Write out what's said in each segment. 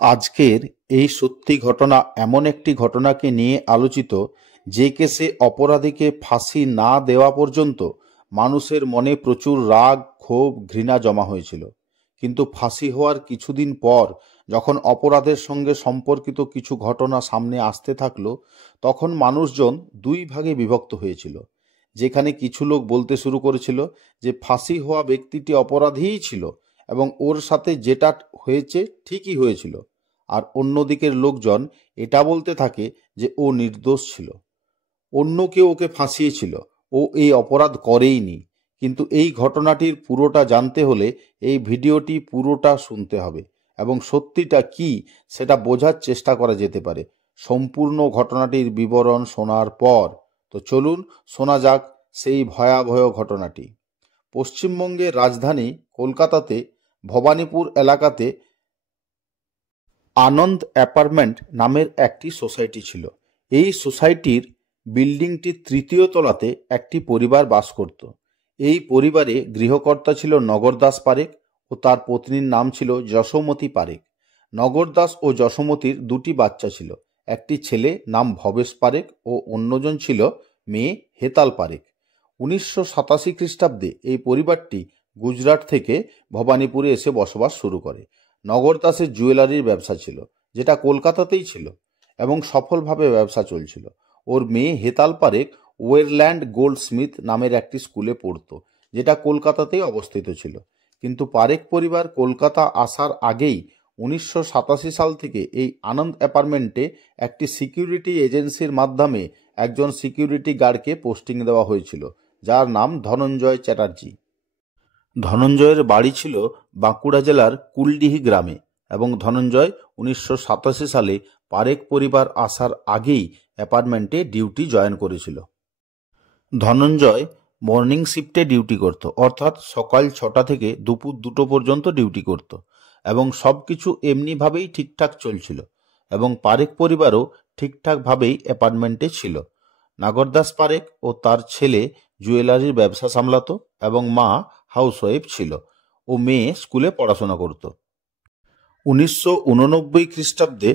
আজকের এই সত্যি ঘটনা এমন একটি ঘটনাকে নিয়ে আলোচিত যে কেসে অপরাধীকে ফাঁসি না দেওয়া পর্যন্ত মানুষের মনে প্রচুর রাগ, ক্ষোভ, ঘৃণা জমা হয়েছিল। কিন্তু ফাঁসি হওয়ার কিছুদিন পর যখন অপরাধের সঙ্গে সম্পর্কিত কিছু ঘটনা সামনে আসতে থাকলো, তখন মানুষজন দুই ভাগে বিভক্ত হয়েছিল। যেখানে কিছু লোক বলতে শুরু করেছিল যে ফাঁসি হওয়া ব্যক্তিটি অপরাধীই ছিল এবং ওর সাথে যেটা হয়েছে ঠিকই হয়েছিল, আর অন্যদিকের লোকজন এটা বলতে থাকে যে ও নির্দোষ ছিল, অন্য কেউ ওকে ফাঁসিয়েছিল, ও এই অপরাধ করেইনি। কিন্তু এই ঘটনাটির পুরোটা জানতে হলে এই ভিডিওটি পুরোটা শুনতে হবে এবং সত্যিটা কি সেটা বোঝার চেষ্টা করা যেতে পারে সম্পূর্ণ ঘটনাটির বিবরণ শোনার পর। তো চলুন শোনা যাক সেই ভয়াবহ ঘটনাটি। পশ্চিমবঙ্গের রাজধানী কলকাতাতে ভবানীপুর এলাকাতে আনন্দ অ্যাপার্টমেন্ট নামের একটি সোসাইটি ছিল। এই সোসাইটির বিল্ডিংটির তৃতীয় তলাতে একটি পরিবার বাস করত। এই পরিবারে গৃহকর্তা ছিল নগর দাস পারেখ ও তার পত্নীর নাম ছিল যশোমতী পারেখ। নগর দাস ও যশোমতীর দুটি বাচ্চা ছিল, একটি ছেলে নাম ভবেশ পারেখ ও অন্যজন ছিল মেয়ে হেতাল পারেখ। 1987 খ্রিস্টাব্দে এই পরিবারটি গুজরাট থেকে ভবানীপুরে এসে বসবাস শুরু করে। নগর দাসের জুয়েলারির ব্যবসা ছিল, যেটা কলকাতাতেই ছিল এবং সফলভাবে ব্যবসা চলছিল। ওর মেয়ে হেতাল পারেখ ওয়েরল্যান্ড গোল্ড স্মিথ নামের একটি স্কুলে পড়তো, যেটা কলকাতাতেই অবস্থিত ছিল। কিন্তু পারেখ পরিবার কলকাতা আসার আগেই 1987 সাল থেকে এই আনন্দ অ্যাপার্টমেন্টে একটি সিকিউরিটি এজেন্সির মাধ্যমে একজন সিকিউরিটি গার্ডকে পোস্টিং দেওয়া হয়েছিল, যার নাম ধনঞ্জয় চ্যাটার্জি। ধনঞ্জয়ের বাড়ি ছিল বাঁকুড়া জেলার কুলডিহি গ্রামে এবং ধনঞ্জয় 1987 সালে পারেখ পরিবার আসার আগেই অ্যাপার্টমেন্টে ডিউটি জয়েন করেছিল। ধনঞ্জয় মর্নিং শিফটে ডিউটি করত, অর্থাৎ সকাল 6টা থেকে দুপুর 2টো পর্যন্ত ডিউটি করত এবং সব কিছু এমনিভাবেই ঠিকঠাক চলছিল এবং পারেখ পরিবারও ঠিকঠাকভাবেই অ্যাপার্টমেন্টে ছিল। নাগরদাস পারেখ ও তার ছেলে জুয়েলারির ব্যবসা সামলাতো এবং মা হাউসওয়াইফ ছিল ও মেয়ে স্কুলে পড়াশোনা করত। 1989 খ্রিস্টাব্দে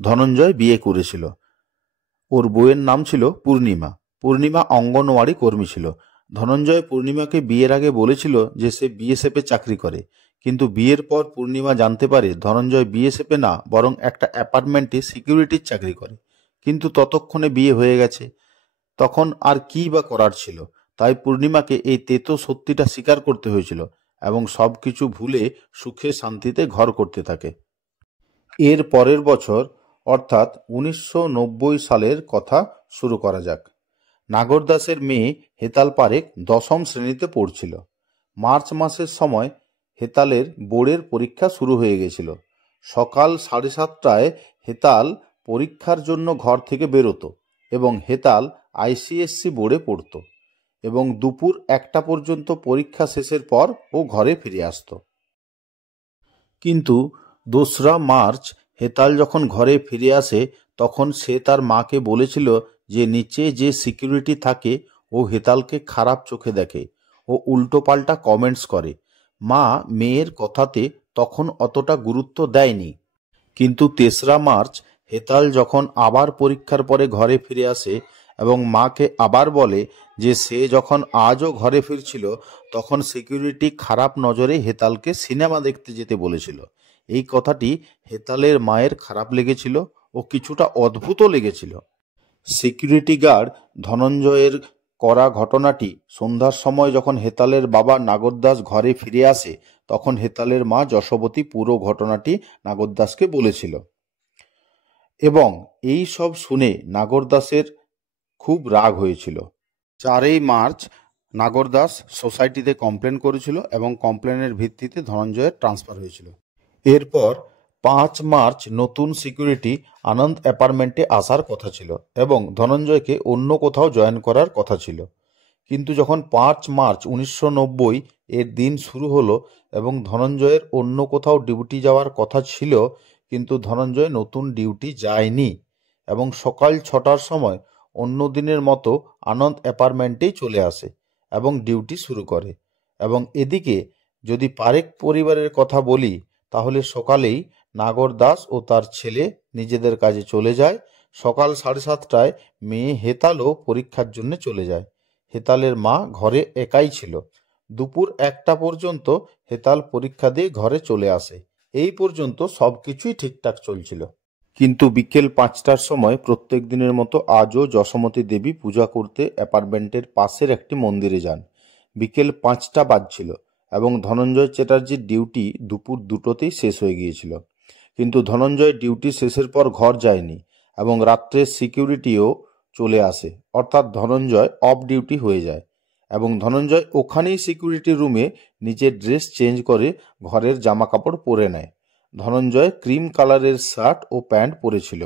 ধনঞ্জয় বিয়ে করেছিল। ওর বউয়ের নাম ছিল পূর্ণিমা। পূর্ণিমা অঙ্গনওয়াড়ি কর্মী ছিল। ধনঞ্জয় পূর্ণিমাকে বিয়ের আগে বলেছিল যে সে বিএসএফে চাকরি করে, কিন্তু বিয়ের পর পূর্ণিমা জানতে পারে ধনঞ্জয় বিএসএফে না বরং একটা অ্যাপার্টমেন্টে সিকিউরিটির চাকরি করে। কিন্তু ততক্ষণে বিয়ে হয়ে গেছে, তখন আর কী বা করার ছিল। তাই পূর্ণিমাকে এই তেতো সত্যিটা স্বীকার করতে হয়েছিল এবং সব কিছু ভুলে সুখে শান্তিতে ঘর করতে থাকে। এর পরের বছর অর্থাৎ 1990 সালের কথা শুরু করা যাক। নাগর দাসের মেয়ে হেতাল পারেখ 10ম শ্রেণীতে পড়ছিল। মার্চ মাসের সময় হেতালের বোর্ডের পরীক্ষা শুরু হয়ে গেছিল। সকাল 7:30টায় হেতাল পরীক্ষার জন্য ঘর থেকে বেরোতো এবং হেতাল আইসিএসসি বোর্ডে পড়তো এবং দুপুর 1টা পর্যন্ত পরীক্ষা শেষের পর ও ঘরে ফিরে আসতো। কিন্তু 2রা মার্চ হেতাল যখন ঘরে ফিরে আসে তখন সে তার মাকে বলেছিল যে নিচে যে সিকিউরিটি থাকে ও হেতালকে খারাপ চোখে দেখে ও উল্টোপাল্টা কমেন্টস করে। মা মেয়ের কথাতে তখন অতটা গুরুত্ব দেয়নি। কিন্তু 3রা মার্চ হেতাল যখন আবার পরীক্ষার পরে ঘরে ফিরে আসে এবং মাকে আবার বলে যে সে যখন আজও ঘরে ফিরছিল তখন সিকিউরিটি খারাপ নজরে হেতালকে সিনেমা দেখতে যেতে বলেছিল। এই কথাটি হেতালের মায়ের খারাপ লেগেছিল ও কিছুটা অদ্ভুতও লেগেছিল। সিকিউরিটি গার্ড ধনঞ্জয়ের করা ঘটনাটি সন্ধ্যার সময় যখন হেতালের বাবা নাগরদাস ঘরে ফিরে আসে তখন হেতালের মা যশোবতী পুরো ঘটনাটি নাগরদাসকে বলেছিল এবং এই সব শুনে নাগরদাসের খুব রাগ হয়েছিল। 4ই মার্চ নাগরদাস সোসাইটিতে কমপ্লেন করেছিল এবং কমপ্লেনের ভিত্তিতে ধনঞ্জয়ের ট্রান্সফার হয়েছিল। এরপর 5 মার্চ নতুন সিকিউরিটি আনন্দ অ্যাপার্টমেন্টে আসার কথা ছিল এবং ধনঞ্জয়কে অন্য কোথাও জয়েন করার কথা ছিল। কিন্তু যখন 5 মার্চ 1990 এর দিন শুরু হলো এবং ধনঞ্জয়ের অন্য কোথাও ডিউটি যাওয়ার কথা ছিল, কিন্তু ধনঞ্জয় নতুন ডিউটি যায়নি এবং সকাল 6টার সময় অন্য দিনের মতো আনন্দ অ্যাপার্টমেন্টেই চলে আসে এবং ডিউটি শুরু করে। এবং এদিকে যদি পারেখ পরিবারের কথা বলি তাহলে সকালেই নাগর দাস ও তার ছেলে নিজেদের কাজে চলে যায়। সকাল 7:30টায় মেয়ে হেতালও পরীক্ষার জন্য চলে যায়। হেতালের মা ঘরে একাই ছিল। দুপুর 1টা পর্যন্ত হেতাল পরীক্ষা দিয়ে ঘরে চলে আসে। এই পর্যন্ত সবকিছুই ঠিকঠাক চলছিল। কিন্তু বিকেল 5টার সময় প্রত্যেক দিনের মতো আজও যশোমতী দেবী পূজা করতে অ্যাপার্টমেন্টের পাশের একটি মন্দিরে যান। বিকেল 5টা বাজছিল এবং ধনঞ্জয় চ্যাটার্জির ডিউটি দুপুর 2টোতেই শেষ হয়ে গিয়েছিল। কিন্তু ধনঞ্জয় ডিউটি শেষের পর ঘর যায়নি এবং রাত্রে সিকিউরিটিও চলে আসে, অর্থাৎ ধনঞ্জয় অফ ডিউটি হয়ে যায় এবং ধনঞ্জয় ওখানেই সিকিউরিটি রুমে নিজের ড্রেস চেঞ্জ করে ঘরের জামা কাপড় পরে নেয়। ধনঞ্জয় ক্রিম কালারের শার্ট ও প্যান্ট পরেছিল।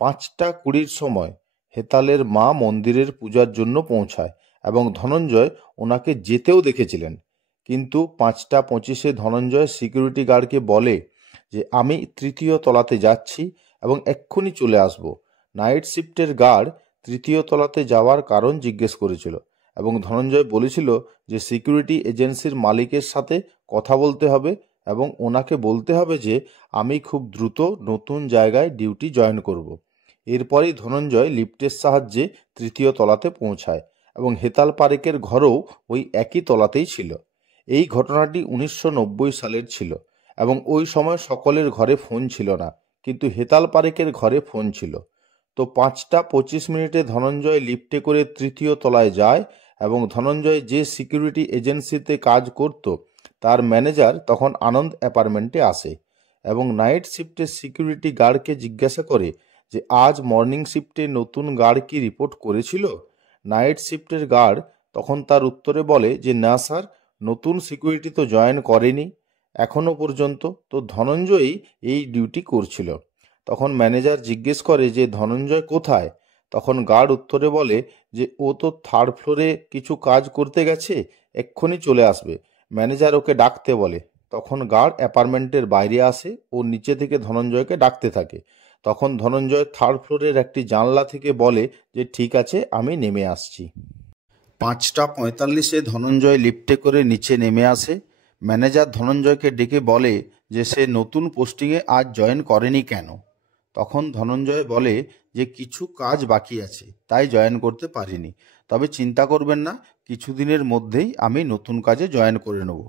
5টা 20-র সময় হেতালের মা মন্দিরের পূজার জন্য পৌঁছায় এবং ধনঞ্জয় ওনাকে যেতেও দেখেছিলেন। কিন্তু 5টা 25-এ ধনঞ্জয় সিকিউরিটি গার্ডকে বলে যে আমি 3য় তলাতে যাচ্ছি এবং এক্ষুনি চলে আসব। নাইট শিফটের গার্ড 3য় তলাতে যাওয়ার কারণ জিজ্ঞেস করেছিল এবং ধনঞ্জয় বলেছিল যে সিকিউরিটি এজেন্সির মালিকের সাথে কথা বলতে হবে এবং ওনাকে বলতে হবে যে আমি খুব দ্রুত নতুন জায়গায় ডিউটি জয়েন করব। এরপরই ধনঞ্জয় লিফটের সাহায্যে 3য় তলাতে পৌঁছায় এবং হেতাল পারেকের ঘরও ওই একই তলাতেই ছিল। এই ঘটনাটি 1990 সালের ছিল এবং ওই সময় সকলের ঘরে ফোন ছিল না, কিন্তু হেতাল পারেকের ঘরে ফোন ছিল। তো 5টা 25 মিনিটে ধনঞ্জয় লিফটে করে 3য় তলায় যায় এবং ধনঞ্জয় যে সিকিউরিটি এজেন্সিতে কাজ করত তার ম্যানেজার তখন আনন্দ অ্যাপার্টমেন্টে আসে এবং নাইট শিফটের সিকিউরিটি গার্ডকে জিজ্ঞাসা করে যে আজ মর্নিং শিফটে নতুন গার্ড কি রিপোর্ট করেছিল। নাইট শিফটের গার্ড তখন তার উত্তরে বলে যে না স্যার, নতুন সিকিউরিটি তো জয়েন করেনি এখনো পর্যন্ত, তো ধনঞ্জয়ই এই ডিউটি করছিল। তখন ম্যানেজার জিজ্ঞেস করে যে ধনঞ্জয় কোথায়। তখন গার্ড উত্তরে বলে যে ও তো 3rd ফ্লোরে কিছু কাজ করতে গেছে, এক্ষুনি চলে আসবে। ম্যানেজার ওকে ডাকতে বলে। তখন গার্ড অ্যাপার্টমেন্টের বাইরে আসে ও নিচে থেকে ধনঞ্জয়কে ডাকতে থাকে। তখন ধনঞ্জয় 3rd ফ্লোরের একটি জানলা থেকে বলে যে ঠিক আছে, আমি নেমে আসছি। 5টা 45-এ ধনঞ্জয় লিফটে করে নিচে নেমে আসে। ম্যানেজার ধনঞ্জয়কে ডেকে বলে যে সে নতুন পোস্টিংয়ে আজ জয়েন করেনি কেন। তখন ধনঞ্জয় বলে যে কিছু কাজ বাকি আছে তাই জয়েন করতে পারিনি, তবে চিন্তা করবেন না, কিছুদিনের মধ্যেই আমি নতুন কাজে জয়েন করে নেব।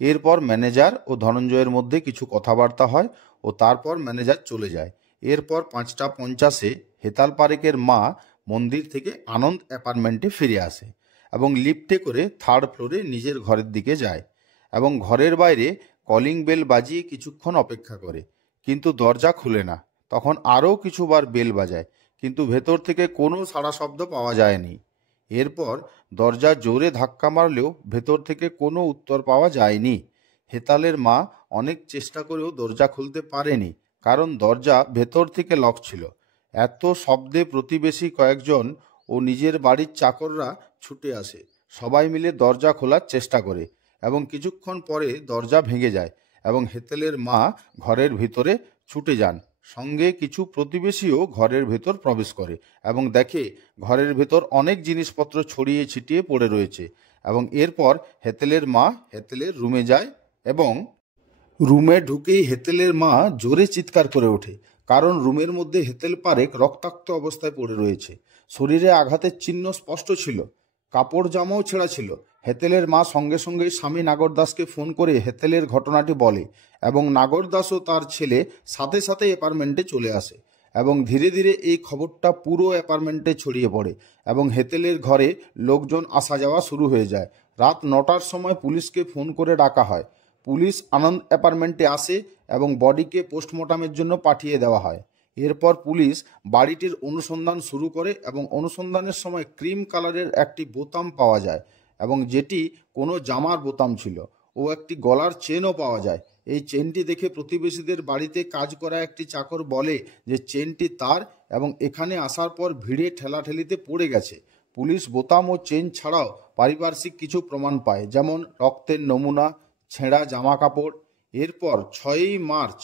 এরপর ম্যানেজার ও ধনঞ্জয়ের মধ্যে কিছু কথাবার্তা হয় ও তারপর ম্যানেজার চলে যায়। এরপর 5টা 50-এ হেতাল পারেকের মা মন্দির থেকে আনন্দ অ্যাপার্টমেন্টে ফিরে আসে এবং লিফটে করে 3rd ফ্লোরে নিজের ঘরের দিকে যায় এবং ঘরের বাইরে কলিং বেল বাজিয়ে কিছুক্ষণ অপেক্ষা করে, কিন্তু দরজা খুলে না। তখন আরও কিছুবার বেল বাজায়, কিন্তু ভেতর থেকে কোনো সাড়া শব্দ পাওয়া যায়নি। এরপর দরজা জোরে ধাক্কা মারলেও ভেতর থেকে কোনো উত্তর পাওয়া যায়নি। হেতালের মা অনেক চেষ্টা করেও দরজা খুলতে পারেনি, কারণ দরজা ভেতর থেকে লক ছিল। এত শব্দে প্রতিবেশী কয়েকজন ও নিজের বাড়ির চাকররা ছুটে আসে। সবাই মিলে দরজা খোলার চেষ্টা করে এবং কিছুক্ষণ পরে দরজা ভেঙে যায় এবং হেতেলের মা ঘরের ভিতরে ছুটে যান। সঙ্গে কিছু প্রতিবেশীও ঘরের ভেতর প্রবেশ করে এবং দেখে ঘরের ভেতর অনেক জিনিসপত্র ছড়িয়ে ছিটিয়ে পড়ে রয়েছে এবং এরপর হেতেলের মা হেতেলের রুমে যায় এবং রুমে ঢুকেই হেতেলের মা জোরে চিৎকার করে ওঠে, কারণ রুমের মধ্যে হেতেল পারেক রক্তাক্ত অবস্থায় পড়ে রয়েছে। শরীরে আঘাতের চিহ্ন স্পষ্ট ছিল, কাপড় জামাও ছেঁড়া ছিল। হেতেলের মা সঙ্গে সঙ্গেই স্বামী নাগর দাসকে ফোন করে হেতেলের ঘটনাটি বলে এবং নাগর দাস ও তার ছেলে সাথে সাথে অ্যাপার্টমেন্টে চলে আসে এবং ধীরে ধীরে এই খবরটা পুরো অ্যাপার্টমেন্টে ছড়িয়ে পড়ে এবং হেতেলের ঘরে লোকজন আসা যাওয়া শুরু হয়ে যায়। রাত 9টার সময় পুলিশকে ফোন করে ডাকা হয়। পুলিশ আনন্দ অ্যাপার্টমেন্টে আসে এবং বডিকে পোস্টমর্টমের জন্য পাঠিয়ে দেওয়া হয়। এরপর পুলিশ বাড়িটির অনুসন্ধান শুরু করে এবং অনুসন্ধানের সময় ক্রিম কালারের একটি বোতাম পাওয়া যায় এবং যেটি কোনো জামার বোতাম ছিল ও একটি গলার চেনও পাওয়া যায়। এই চেনটি দেখে প্রতিবেশীদের বাড়িতে কাজ করা একটি চাকর বলে যে চেনটি তার এবং এখানে আসার পর ভিড়ে ঠেলাঠেলিতে পড়ে গেছে। পুলিশ বোতাম ও চেন ছাড়াও পারিপার্শ্বিক কিছু প্রমাণ পায়, যেমন রক্তের নমুনা, ছেঁড়া জামা কাপড়। এরপর 6ই মার্চ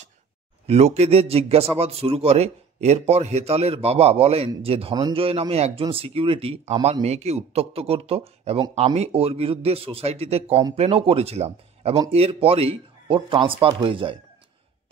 লোকেদের জিজ্ঞাসাবাদ শুরু করে। এরপর হেতালের বাবা বলেন যে ধনঞ্জয় নামে একজন সিকিউরিটি আমার মেয়েকে উত্ত্যক্ত করত এবং আমি ওর বিরুদ্ধে সোসাইটিতে কমপ্লেনও করেছিলাম এবং এরপরেই ওর ট্রান্সফার হয়ে যায়।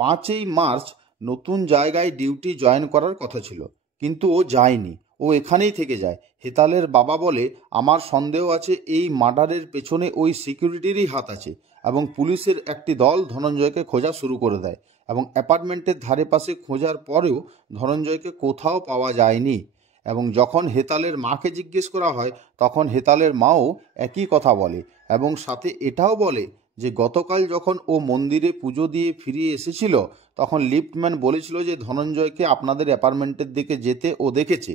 5ই মার্চ নতুন জায়গায় ডিউটি জয়েন করার কথা ছিল, কিন্তু ও যায়নি, ও এখানেই থেকে যায়। হেতালের বাবা বলে, আমার সন্দেহ আছে এই মার্ডারের পেছনে ওই সিকিউরিটিরই হাত আছে, এবং পুলিশের একটি দল ধনঞ্জয়কে খোঁজা শুরু করে দেয়, এবং অ্যাপার্টমেন্টের ধারে পাশে খোঁজার পরেও ধনঞ্জয়কে কোথাও পাওয়া যায়নি। এবং যখন হেতালের মাকে জিজ্ঞেস করা হয়, তখন হেতালের মাও একই কথা বলে, এবং সাথে এটাও বলে যে গতকাল যখন ও মন্দিরে পুজো দিয়ে ফিরে এসেছিল, তখন লিফটম্যান বলেছিল যে ধনঞ্জয়কে আপনাদের অ্যাপার্টমেন্টের দিকে যেতে ও দেখেছে।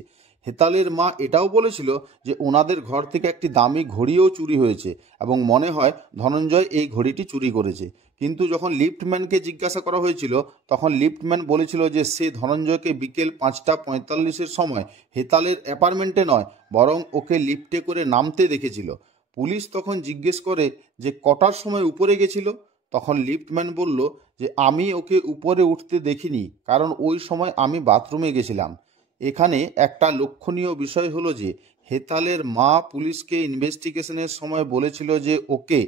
হেতালের মা এটাও বলেছিল যে ওনাদের ঘর থেকে একটি দামি ঘড়িও চুরি হয়েছে, এবং মনে হয় ধনঞ্জয় এই ঘড়িটি চুরি করেছে। কিন্তু যখন লিফটম্যানকে জিজ্ঞাসা করা হয়েছিল, তখন লিফটম্যান বলেছিল যে সে ধনঞ্জয়কে বিকেল 5:45-এর সময় হেতালের অ্যাপার্টমেন্টে নয়, বরং ওকে লিফটে করে নামতে দেখেছিল। পুলিশ তখন জিজ্ঞেস করে যে কটার সময় উপরে গেছিল। তখন লিফটম্যান বলল যে আমি ওকে উপরে উঠতে দেখিনি, কারণ ওই সময় আমি বাথরুমে গেছিলাম। এখানে একটা লক্ষণীয় বিষয় হলো যে হেতালের মা পুলিশকে ইনভেস্টিগেশনের সময় বলেছিল যে ওকে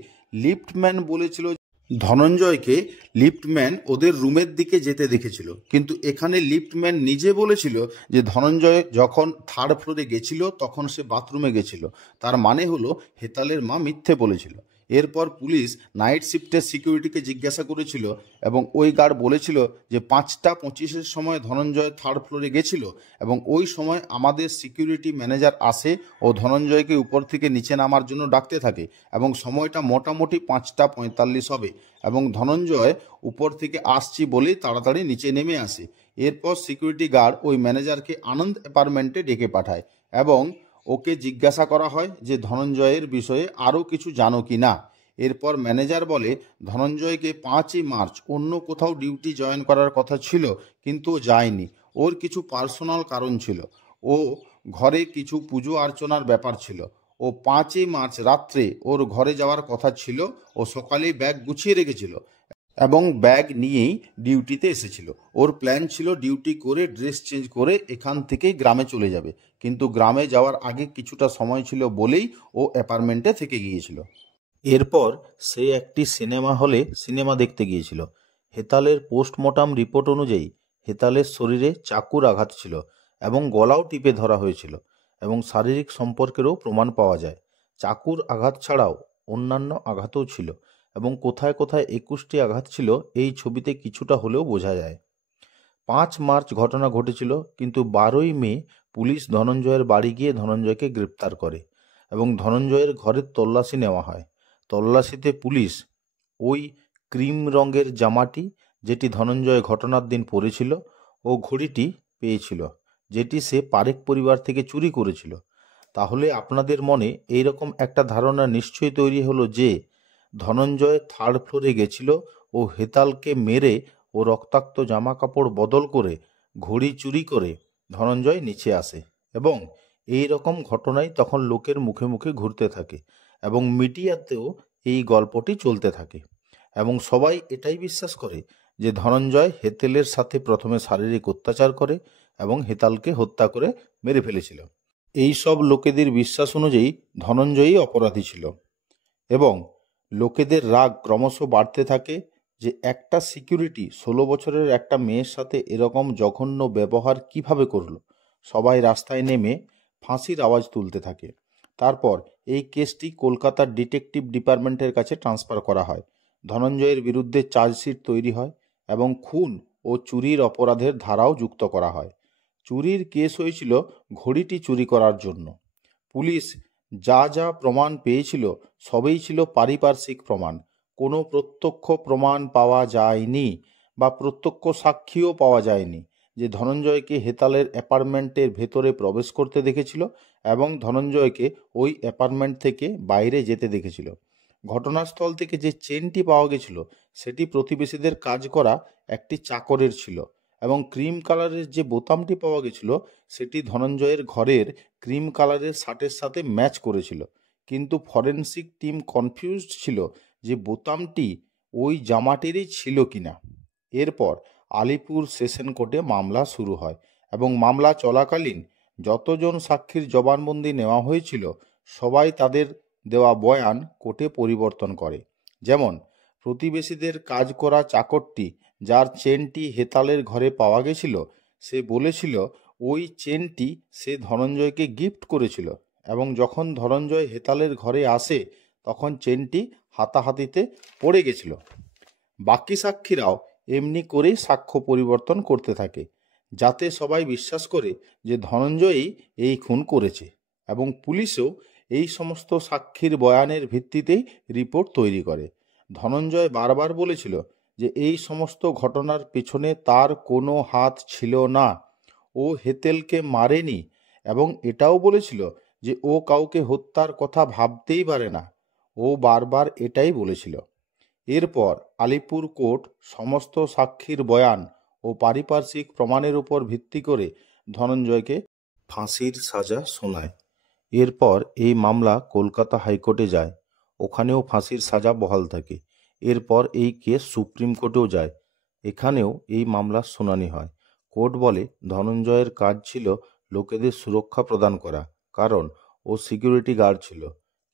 লিফটম্যান বলেছিল ধনঞ্জয়কে লিফটম্যান ওদের রুমের দিকে যেতে দেখেছিল, কিন্তু এখানে লিফটম্যান নিজে বলেছিল যে ধনঞ্জয় যখন 3rd ফ্লোরে গেছিল তখন সে বাথরুমে গেছিল। তার মানে হলো হেতালের মা মিথ্যে বলেছিল। এরপর পুলিশ নাইট শিফটের সিকিউরিটিকে জিজ্ঞাসা করেছিল, এবং ওই গার্ড বলেছিল যে 5:25-এর সময় ধনঞ্জয় 3rd ফ্লোরে গেছিল, এবং ওই সময় আমাদের সিকিউরিটি ম্যানেজার আসে ও ধনঞ্জয়কে উপর থেকে নিচে নামার জন্য ডাকতে থাকে, এবং সময়টা মোটামুটি 5:45 হবে, এবং ধনঞ্জয় উপর থেকে আসছি বলেই তাড়াতাড়ি নিচে নেমে আসে। এরপর সিকিউরিটি গার্ড ওই ম্যানেজারকে আনন্দ অ্যাপার্টমেন্টে ডেকে পাঠায়, এবং ওকে জিজ্ঞাসা করা হয় যে ধনঞ্জয়ের বিষয়ে আরও কিছু জানো কি না। এরপর ম্যানেজার বলে ধনঞ্জয়কে 5ই মার্চ অন্য কোথাও ডিউটি জয়েন করার কথা ছিল, কিন্তু ও যায়নি। ওর কিছু পার্সোনাল কারণ ছিল, ও ঘরে কিছু পুজো অর্চনার ব্যাপার ছিল। ও 5ই মার্চ রাত্রে ওর ঘরে যাওয়ার কথা ছিল, ও সকালেই ব্যাগ গুছিয়ে রেখেছিল এবং ব্যাগ নিয়েই ডিউটিতে এসেছিল। ওর প্ল্যান ছিল ডিউটি করে ড্রেস চেঞ্জ করে এখান থেকেই গ্রামে চলে যাবে, কিন্তু গ্রামে যাওয়ার আগে কিছুটা সময় ছিল বলেই ও অ্যাপার্টমেন্টে থেকে গিয়েছিল। এরপর সে একটি সিনেমা হলে সিনেমা দেখতে গিয়েছিল। হেতালের পোস্টমর্টম রিপোর্ট অনুযায়ী হেতালের শরীরে চাকুর আঘাত ছিল, এবং গলাও টিপে ধরা হয়েছিল, এবং শারীরিক সম্পর্কেরও প্রমাণ পাওয়া যায়। চাকুর আঘাত ছাড়াও অন্যান্য আঘাতও ছিল, এবং কোথায় কোথায় 21টি আঘাত ছিল এই ছবিতে কিছুটা হলেও বোঝা যায়। 5 মার্চ ঘটনা ঘটেছিল, কিন্তু 12ই মে পুলিশ ধনঞ্জয়ের বাড়ি গিয়ে ধনঞ্জয়কে গ্রেপ্তার করে, এবং ধনঞ্জয়ের ঘরের তল্লাশি নেওয়া হয়। তল্লাশিতে পুলিশ ওই ক্রিম রঙের জামাটি যেটি ধনঞ্জয় ঘটনার দিন পরেছিল ও ঘড়িটি পেয়েছিল, যেটি সে পারেখ পরিবার থেকে চুরি করেছিল। তাহলে আপনাদের মনে এইরকম একটা ধারণা নিশ্চয়ই তৈরি হলো যে ধনঞ্জয় 3rd ফ্লোরে গেছিল ও হেতালকে মেরে ও রক্তাক্ত জামা কাপড় বদল করে ঘড়ি চুরি করে ধনঞ্জয় নিচে আসে, এবং এই রকম ঘটনাই তখন লোকের মুখে মুখে ঘুরতে থাকে, এবং মিডিয়াতেও এই গল্পটি চলতে থাকে, এবং সবাই এটাই বিশ্বাস করে যে ধনঞ্জয় হেতালের সাথে প্রথমে শারীরিক অত্যাচার করে এবং হেতালকে হত্যা করে মেরে ফেলেছিল। এই সব লোকেদের বিশ্বাস অনুযায়ী ধনঞ্জয়ই অপরাধী ছিল, এবং লোকেদের রাগ ক্রমশ বাড়তে থাকে যে একটা সিকিউরিটি 16 বছরের একটা মেয়ের সাথে এরকম জঘন্য ব্যবহার কিভাবে করলো। সবাই রাস্তায় নেমে ফাঁসির আওয়াজ তুলতে থাকে। তারপর এই কেসটি কলকাতার ডিটেকটিভ ডিপার্টমেন্টের কাছে ট্রান্সফার করা হয়। ধনঞ্জয়ের বিরুদ্ধে চার্জশিট তৈরি হয়, এবং খুন ও চুরির অপরাধের ধারাও যুক্ত করা হয়। চুরির কেস হয়েছিল ঘড়িটি চুরি করার জন্য। পুলিশ যা যা প্রমাণ পেয়েছিল সবই ছিল পারিপার্শ্বিক প্রমাণ, কোনো প্রত্যক্ষ প্রমাণ পাওয়া যায়নি, বা প্রত্যক্ষ সাক্ষীও পাওয়া যায়নি যে ধনঞ্জয়কে হেতালের অ্যাপার্টমেন্টের ভেতরে প্রবেশ করতে দেখেছিল এবং ধনঞ্জয়কে ওই অ্যাপার্টমেন্ট থেকে বাইরে যেতে দেখেছিল। ঘটনাস্থল থেকে যে চেনটি পাওয়া গেছিল সেটি প্রতিবেশীদের কাজ করা একটি চাকরের ছিল, এবং ক্রিম কালারের যে বোতামটি পাওয়া গেছিল সেটি ধনঞ্জয়ের ঘরের ক্রিম কালারের শার্টের সাথে ম্যাচ করেছিল, কিন্তু ফরেনসিক টিম কনফিউজড ছিল যে বোতামটি ওই জামাটিরই ছিল কিনা। এরপর আলিপুর সেশন কোর্টে মামলা শুরু হয়, এবং মামলা চলাকালীন যতজন সাক্ষীর জবানবন্দি নেওয়া হয়েছিল সবাই তাদের দেওয়া বয়ান কোর্টে পরিবর্তন করে। যেমন প্রতিবেশীদের কাজ করা চাকরটি যার চেনটি হেতালের ঘরে পাওয়া গেছিল, সে বলেছিল ওই চেনটি সে ধনঞ্জয়কে গিফট করেছিল এবং যখন ধনঞ্জয় হেতালের ঘরে আসে তখন চেনটি হাতাহাতিতে পড়ে গেছিল। বাকি সাক্ষীরাও এমনি করেই সাক্ষ্য পরিবর্তন করতে থাকে যাতে সবাই বিশ্বাস করে যে ধনঞ্জয়ই এই খুন করেছে, এবং পুলিশও এই সমস্ত সাক্ষীর বয়ানের ভিত্তিতেই রিপোর্ট তৈরি করে। ধনঞ্জয় বারবার বলেছিল যে এই সমস্ত ঘটনার পেছনে তার কোনো হাত ছিল না, ও হেতেলকে মারেনি, এবং এটাও বলেছিল যে ও কাউকে হত্যার কথা ভাবতেই পারে না। ও বারবার এটাই বলেছিল। এরপর আলিপুর কোর্ট সমস্ত সাক্ষীর বয়ান ও পারিপার্শ্বিক প্রমাণের উপর ভিত্তি করে ধনঞ্জয়কে ফাঁসির সাজা শোনায়। এরপর এই মামলা কলকাতা হাইকোর্টে যায়, ওখানেও ফাঁসির সাজা বহাল থাকে। এরপর এই কেস সুপ্রিম কোর্টেও যায়, এখানেও এই মামলার শুনানি হয়। কোর্ট বলে ধনঞ্জয়ের কাজ ছিল লোকেদের সুরক্ষা প্রদান করা, কারণ ও সিকিউরিটি গার্ড ছিল,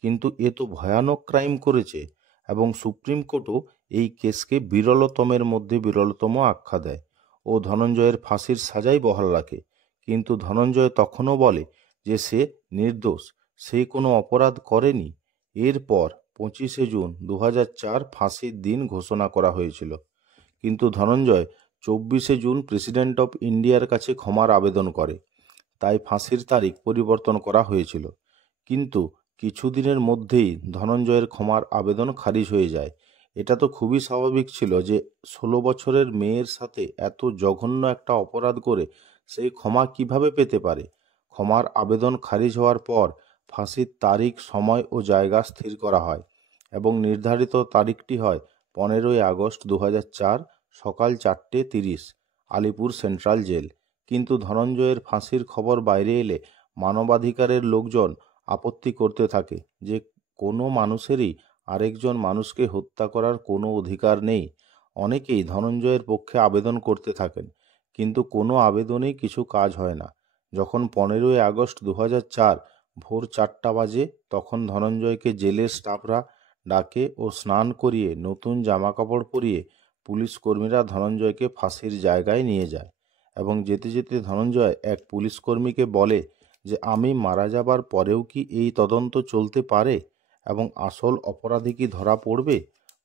কিন্তু এ তো ভয়ানক ক্রাইম করেছে, এবং সুপ্রিম কোর্টও এই কেসকে বিরলতমের মধ্যে বিরলতম আখ্যা দেয় ও ধনঞ্জয়ের ফাঁসির সাজাই বহাল রাখে। কিন্তু ধনঞ্জয় তখনও বলে যে সে নির্দোষ, সে কোনো অপরাধ করেনি। এরপর 25শে জুন 2004 ফাঁসির দিন ঘোষণা করা হয়েছিল, কিন্তু ধনঞ্জয় 24শে জুন প্রেসিডেন্ট অফ ইন্ডিয়ার কাছে ক্ষমার আবেদন করে, তাই ফাঁসির তারিখ পরিবর্তন করা হয়েছিল। কিন্তু কিছুদিনের মধ্যেই ধনঞ্জয়ের ক্ষমার আবেদন খারিজ হয়ে যায়। এটা তো খুবই স্বাভাবিক ছিল যে 16 বছরের মেয়ের সাথে এত জঘন্য একটা অপরাধ করে সে ক্ষমা কিভাবে পেতে পারে। ক্ষমার আবেদন খারিজ হওয়ার পর ফাঁসির তারিখ, সময় ও জায়গা স্থির করা হয় এবং নির্ধারিত তারিখটি হয় 15ই আগস্ট 2004 সকাল 4:30 আলিপুর সেন্ট্রাল জেল। কিন্তু ধনঞ্জয়ের ফাঁসির খবর বাইরে এলে মানবাধিকারের লোকজন আপত্তি করতে থাকে যে কোনো মানুষেরই আরেকজন মানুষকে হত্যা করার কোনো অধিকার নেই। অনেকেই ধনঞ্জয়ের পক্ষে আবেদন করতে থাকেন, কিন্তু কোনো আবেদনেই কিছু কাজ হয় না। যখন 15ই আগস্ট 2004 ভোর 4টা বাজে, তখন ধনঞ্জয়কে জেলের স্টাফরা ডাকে ও স্নান করিয়ে নতুন জামাকাপড় পরিয়ে পুলিশ কর্মীরা ধনঞ্জয়কে ফাঁসির জায়গায় নিয়ে যায়, এবং যেতে যেতে ধনঞ্জয় এক পুলিশ কর্মীকে বলে যে আমি মারা যাবার পরেও কি এই তদন্ত চলতে পারে এবং আসল অপরাধী কি ধরা পড়বে?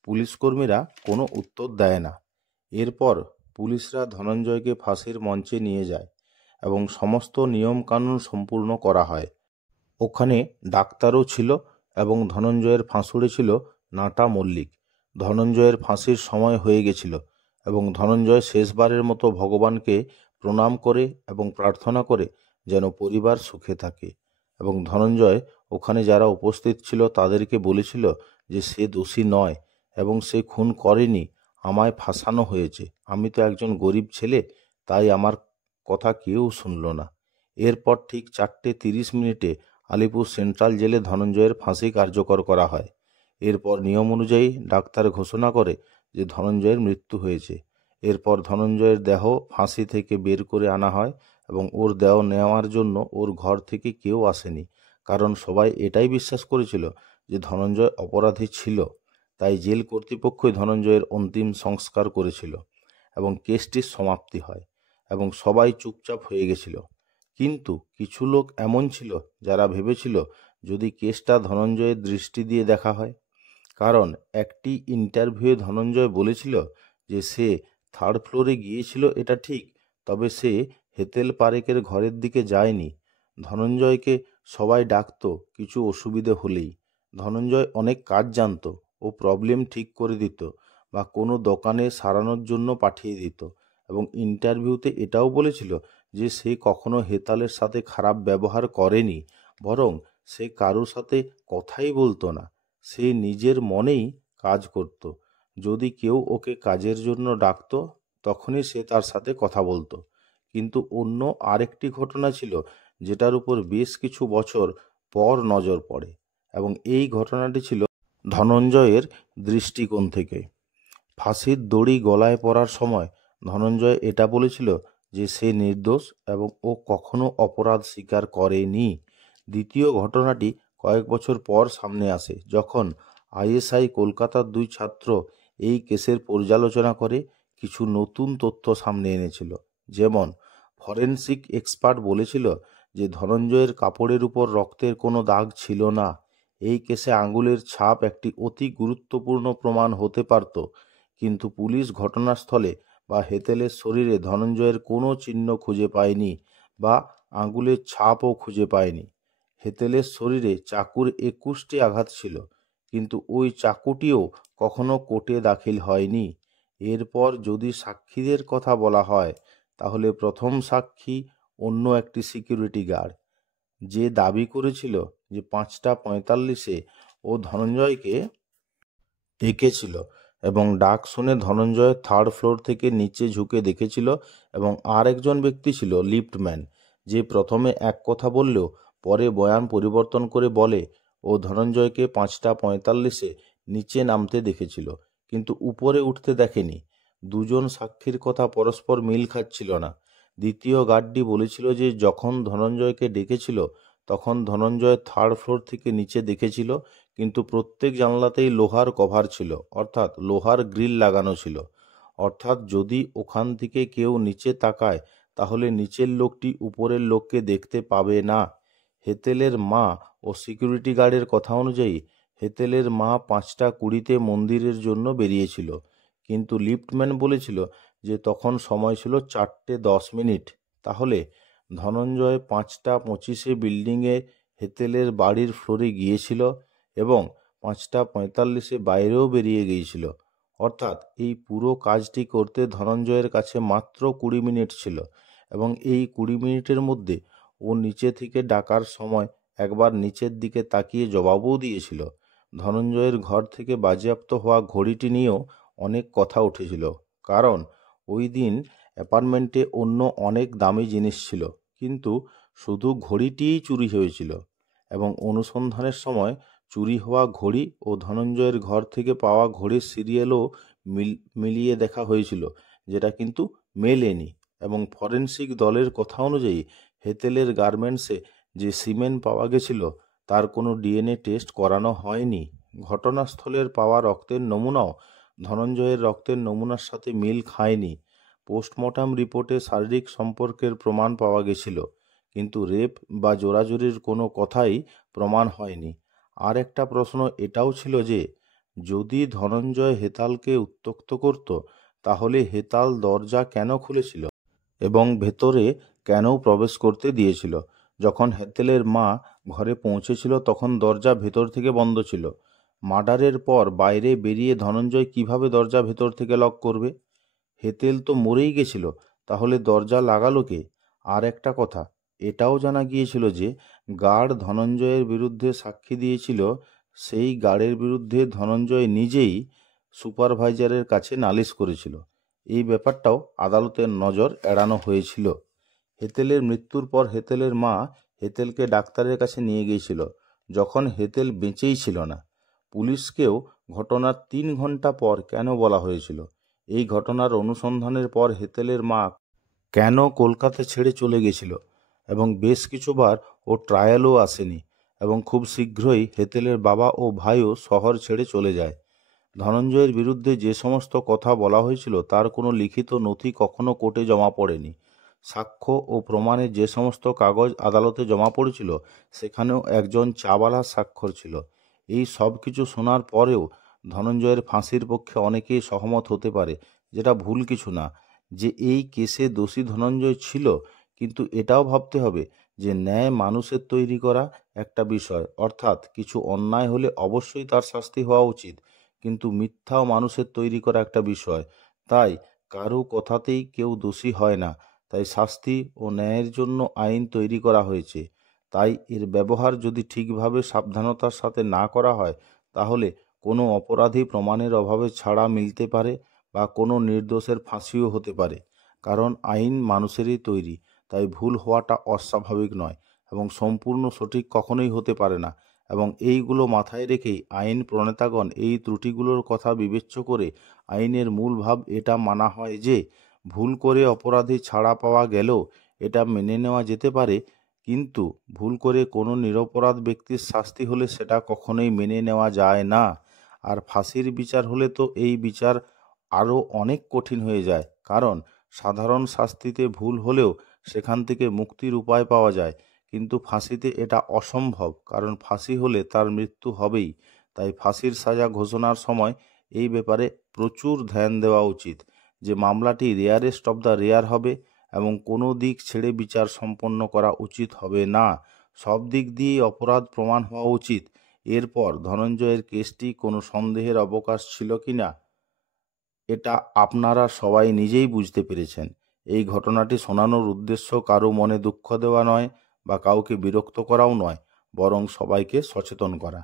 পুলিশ কর্মীরা কোনো উত্তর দেয় না। এরপর পুলিশরা ধনঞ্জয়কে ফাঁসির মঞ্চে নিয়ে যায় এবং সমস্ত নিয়মকানুন সম্পূর্ণ করা হয়। ওখানে ডাক্তারও ছিল এবং ধনঞ্জয়ের ফাঁসুড়ে ছিল নাটা মল্লিক। ধনঞ্জয়ের ফাঁসির সময় হয়ে গেছিল এবং ধনঞ্জয় শেষবারের মতো ভগবানকে প্রণাম করে এবং প্রার্থনা করে যেন পরিবার সুখে থাকে, এবং ধনঞ্জয় ওখানে যারা উপস্থিত ছিল তাদেরকে বলেছিল যে সে দোষী নয় এবং সে খুন করেনি, আমায় ফাঁসানো হয়েছে, আমি তো একজন গরিব ছেলে, তাই আমার কথা কেউ শুনল না। এরপর ঠিক 4:30 আলিপুর সেন্ট্রাল জেলে ধনঞ্জয়ের ফাঁসি কার্যকর করা হয়। এরপর নিয়ম অনুযায়ী ডাক্তার ঘোষণা করে যে ধনঞ্জয়ের মৃত্যু হয়েছে। এরপর ধনঞ্জয়ের দেহ ফাঁসি থেকে বের করে আনা হয় এবং ওর দেহ নেওয়ার জন্য ওর ঘর থেকে কেউ আসেনি, কারণ সবাই এটাই বিশ্বাস করেছিল যে ধনঞ্জয় অপরাধী ছিল। তাই জেল কর্তৃপক্ষই ধনঞ্জয়ের অন্তিম সংস্কার করেছিল এবং কেসটির সমাপ্তি হয় এবং সবাই চুপচাপ হয়ে গেছিল। কিন্তু কিছু লোক এমন ছিল যারা ভেবেছিল যদি কেসটা ধনঞ্জয়ের দৃষ্টি দিয়ে দেখা হয়, কারণ একটি ইন্টারভিউয়ে ধনঞ্জয় বলেছিল যে সে 3rd ফ্লোরে গিয়েছিল এটা ঠিক, তবে সে হেতেল পারেকের ঘরের দিকে যায়নি। ধনঞ্জয়কে সবাই ডাকতো কিছু অসুবিধে হলেই। ধনঞ্জয় অনেক কাজ জানত, ও প্রবলেম ঠিক করে দিত বা কোনো দোকানে সারানোর জন্য পাঠিয়ে দিত, এবং ইন্টারভিউতে এটাও বলেছিল যে সে কখনো হেতালের সাথে খারাপ ব্যবহার করেনি, বরং সে কারোর সাথে কথাই বলতো না, সে নিজের মনেই কাজ করত। যদি কেউ ওকে কাজের জন্য ডাকতো তখনই সে তার সাথে কথা বলতো। কিন্তু অন্য আরেকটি ঘটনা ছিল যেটার উপর বেশ কিছু বছর পর নজর পড়ে, এবং এই ঘটনাটি ছিল ধনঞ্জয়ের দৃষ্টিকোণ থেকে। ফাঁসির দড়ি গলায় পড়ার সময় ধনঞ্জয় এটা বলেছিল যে সে নির্দোষ এবং ও কখনো অপরাধ স্বীকার করেনি। দ্বিতীয় ঘটনাটি কয়েক বছর পর সামনে আসে, যখন ISI কলকাতার 2 ছাত্র এই কেসের পর্যালোচনা করে কিছু নতুন তথ্য সামনে এনেছিল। যেমন ফরেনসিক এক্সপার্ট বলেছিল যে ধনঞ্জয়ের কাপড়ের উপর রক্তের কোনো দাগ ছিল না। এই কেসে আঙুলের ছাপ একটি অতি গুরুত্বপূর্ণ প্রমাণ হতে পারত, কিন্তু পুলিশ ঘটনাস্থলে বা হেতেলের শরীরে ধনঞ্জয়ের কোনো চিহ্ন খুঁজে পায়নি বা আঙুলের ছাপও খুঁজে পায়নি। হেতেলের শরীরে চাকুর 21টি আঘাত ছিল, কিন্তু ওই চাকুটিও কখনো কোর্টে দাখিল হয়নি। এরপর যদি সাক্ষীদের কথা বলা হয়, তাহলে প্রথম সাক্ষী অন্য একটি সিকিউরিটি গার্ড, যে দাবি করেছিল যে 5:45-এ ও ধনঞ্জয়কে ডেকেছিল এবং ডাক শুনে ধনঞ্জয় থার্ড ফ্লোর থেকে নিচে ঝুঁকে দেখেছিল। এবং আর একজন ব্যক্তি ছিল লিফটম্যান, যে প্রথমে এক কথা বললেও পরে বয়ান পরিবর্তন করে বলে ও ধনঞ্জয়কে 5:45-এ নিচে নামতে দেখেছিল, কিন্তু উপরে উঠতে দেখেনি। দুজন সাক্ষীর কথা পরস্পর মিল খাচ্ছিল না। দ্বিতীয় গার্ডটি বলেছিল যে যখন ধনঞ্জয়কে ডেকেছিল তখন ধনঞ্জয় থার্ড ফ্লোর থেকে নিচে দেখেছিল, কিন্তু প্রত্যেক জানলাতেই লোহার কভার ছিল, অর্থাৎ লোহার গ্রিল লাগানো ছিল। অর্থাৎ যদি ওখান থেকে কেউ নিচে তাকায় তাহলে নিচের লোকটি উপরের লোককে দেখতে পাবে না। হেতেলের মা ও সিকিউরিটি গার্ডের কথা অনুযায়ী হেতেলের মা 5:20-তে মন্দিরের জন্য বেরিয়েছিল, কিন্তু লিফটম্যান বলেছিল যে তখন সময় ছিল 4:10। তাহলে ধনঞ্জয় 5:25-এ বিল্ডিংয়ে হেতেলের বাড়ির ফ্লোরে গিয়েছিল এবং 5:45-এ বাইরেও বেরিয়ে গিয়েছিল। অর্থাৎ এই পুরো কাজটি করতে ধনঞ্জয়ের কাছে মাত্র 20 মিনিট ছিল, এবং এই 20 মিনিটের মধ্যে ও নিচে থেকে ডাকার সময় একবার নিচের দিকে তাকিয়ে জবাবও দিয়েছিল। ধনঞ্জয়ের ঘর থেকে বাজেয়াপ্ত হওয়া ঘড়িটি নিয়েও অনেক কথা উঠেছিল, কারণ ওই দিন অ্যাপার্টমেন্টে অন্য অনেক দামি জিনিস ছিল, কিন্তু শুধু ঘড়িটিই চুরি হয়েছিল। এবং অনুসন্ধানের সময় চুরি হওয়া ঘড়ি ও ধনঞ্জয়ের ঘর থেকে পাওয়া ঘড়ির সিরিয়ালও মিলিয়ে দেখা হয়েছিল, যেটা কিন্তু মেলেনি। এবং ফরেনসিক দলের কথা অনুযায়ী হেতেলের গার্মেন্টসে যে সিমেন্ট পাওয়া গেছিল তার কোনো ডিএনএ টেস্ট করানো হয়নি। ঘটনাস্থলের পাওয়া রক্তের নমুনাও ধনঞ্জয়ের রক্তের নমুনার সাথে মিল খায়নি। পোস্টমর্টম রিপোর্টে শারীরিক সম্পর্কের প্রমাণ পাওয়া গেছিল, কিন্তু রেপ বা জোরাজুরির কোনো কথাই প্রমাণ হয়নি। আর একটা প্রশ্ন এটাও ছিল যে যদি ধনঞ্জয় হেতালকে উত্ত্যক্ত করত, তাহলে হেতাল দরজা কেন খুলেছিল এবং ভেতরে কেন প্রবেশ করতে দিয়েছিল? যখন হেতেলের মা ঘরে পৌঁছেছিল তখন দরজা ভেতর থেকে বন্ধ ছিল। মার্ডারের পর বাইরে বেরিয়ে ধনঞ্জয় কিভাবে দরজা ভেতর থেকে লক করবে? হেতেল তো মরেই গেছিল, তাহলে দরজা লাগালো কে? আর একটা কথা এটাও জানা গিয়েছিল যে গার্ড ধনঞ্জয়ের বিরুদ্ধে সাক্ষী দিয়েছিল, সেই গার্ডের বিরুদ্ধে ধনঞ্জয় নিজেই সুপারভাইজারের কাছে নালিশ করেছিল। এই ব্যাপারটাও আদালতের নজর এড়ানো হয়েছিল। হেতেলের মৃত্যুর পর হেতেলের মা হেতেলকে ডাক্তারের কাছে নিয়ে গিয়েছিল, যখন হেতেল বেঁচেই ছিল না। পুলিশকেও ঘটনার 3 ঘন্টা পর কেন বলা হয়েছিল? এই ঘটনার অনুসন্ধানের পর হেতেলের মা কেন কলকাতা ছেড়ে চলে গেছিল? এবং বেশ কিছুবার ও ট্রায়ালও আসেনি, এবং খুব শীঘ্রই হেতেলের বাবা ও ভাইও শহর ছেড়ে চলে যায়। ধনঞ্জয়ের বিরুদ্ধে যে সমস্ত কথা বলা হয়েছিল তার কোনো লিখিত নথি কখনো কোর্টে জমা পড়েনি। সাক্ষ্য ও প্রমাণের যে সমস্ত কাগজ আদালতে জমা পড়েছিল সেখানেও একজন চাওয়ালার স্বাক্ষর ছিল। এই সব কিছু শোনার পরেও ধনঞ্জয়ের ফাঁসির পক্ষে অনেকেই সহমত হতে পারে, যেটা ভুল কিছু না যে এই কেসে দোষী ধনঞ্জয় ছিল, কিন্তু এটাও ভাবতে হবে যে ন্যায় মানুষের তৈরি করা একটা বিষয়, অর্থাৎ কিছু অন্যায় হলে অবশ্যই তার শাস্তি হওয়া উচিত, কিন্তু মিথ্যাও মানুষের তৈরি করা একটা বিষয়। তাই কারো কথাতেই কেউ দোষী হয় না। তাই শাস্তি ও ন্যায়ের জন্য আইন তৈরি করা হয়েছে। তাই এর ব্যবহার যদি ঠিকভাবে সাবধানতার সাথে না করা হয়, তাহলে কোনো অপরাধী প্রমাণের অভাবে ছাড়া মিলতে পারে বা কোনো নির্দোষের ফাঁসিও হতে পারে। কারণ আইন মানুষেরই তৈরি, তাই ভুল হওয়াটা অস্বাভাবিক নয় এবং সম্পূর্ণ সঠিক কখনোই হতে পারে না। এবং এইগুলো মাথায় রেখেই আইন প্রণেতাগণ এই ত্রুটিগুলোর কথা বিবেচ্য করে আইনের মূল ভাব এটা মানা হয় যে ভুল করে অপরাধী ছাড়া পাওয়া গেলেও এটা মেনে নেওয়া যেতে পারে, কিন্তু ভুল করে কোনো নিরপরাধ ব্যক্তির শাস্তি হলে সেটা কখনোই মেনে নেওয়া যায় না। আর ফাঁসির বিচার হলে তো এই বিচার আরও অনেক কঠিন হয়ে যায়, কারণ সাধারণ শাস্তিতে ভুল হলেও সেখান থেকে মুক্তির উপায় পাওয়া যায়, কিন্তু ফাঁসিতে এটা অসম্ভব, কারণ ফাঁসি হলে তার মৃত্যু হবেই। তাই ফাঁসির সাজা ঘোষণার সময় এই ব্যাপারে প্রচুর ধ্যান দেওয়া উচিত যে মামলাটি রেয়ারেস্ট অব দ্য রেয়ার হবে এবং কোনো দিক ছেড়ে বিচার সম্পন্ন করা উচিত হবে না। সব দিক দিয়েই অপরাধ প্রমাণ হওয়া উচিত। এরপর ধনঞ্জয়ের কেসটি কোনো সন্দেহের অবকাশ ছিল কি না, এটা আপনারা সবাই নিজেই বুঝতে পেরেছেন। এই ঘটনাটি শোনানোর উদ্দেশ্য কারো মনে দুঃখ দেওয়া নয় বা কাউকে বিরক্ত করাও নয়, বরং সবাইকে সচেতন করা।